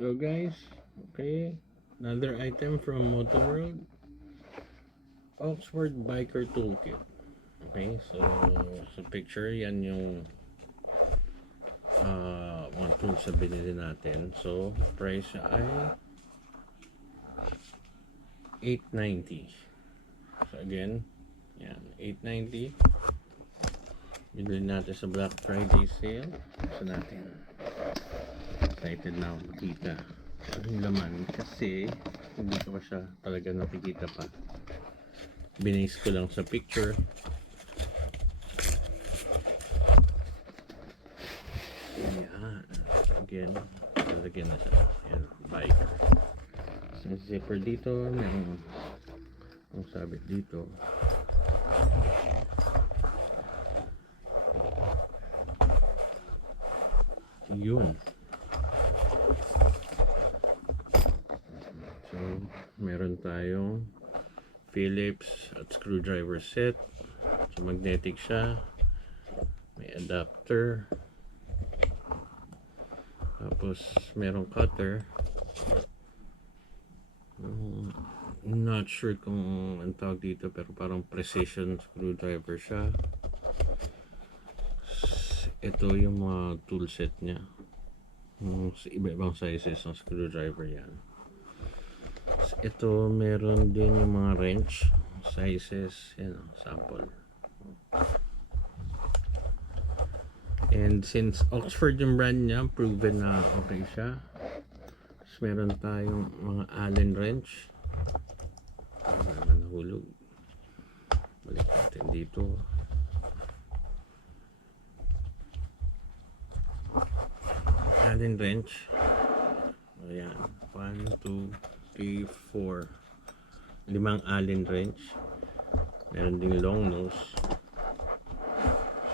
So guys, okay, another item from Moto World, Oxford Biker Toolkit. Okay, so sa picture yan yung mga tools na binili natin. So price ay $890. So again, yan, $890. Binili natin sa Black Friday sale. Gusto natin. Excited na ako makita ang laman kasi hindi ko pa siya talaga nakikita pa. Binase ko lang sa picture. Ayan. Again, lalagyan na siya. Ayan, biker. So, zipper dito. Merong ang sabit dito. Yun. So, meron tayong Phillips at screwdriver set. So, magnetic siya. May adapter. Tapos, merong cutter. Not sure kung ang tawag dito, pero parang precision screwdriver siya. Ito yung mga tool set niya. Iba-ibang sizes ng screwdriver yan. Ito, meron din yung mga wrench sizes. Yan, sample. And since Oxford yung brand niya, proven na okay siya. Tapos meron tayong mga Allen wrench. Nahulog. Balik natin dito. Allen wrench. Ayan. 1, 2, 3, 4. 5 Allen wrench. Meron ding long nose.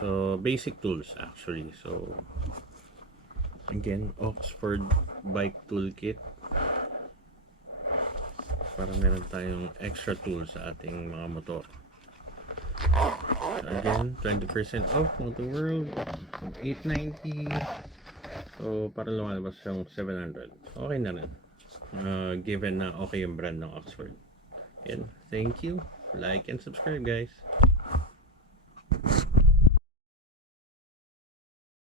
So, basic tools actually. So, again, Oxford Bike Toolkit. Para meron tayong extra tools sa ating mga motor. So, again, 20% off Moto World. $890. So, para lumalabas yung $700. Okay na rin. Given na okay yung brand ng Oxford. Yan. Thank you. Like and subscribe, guys.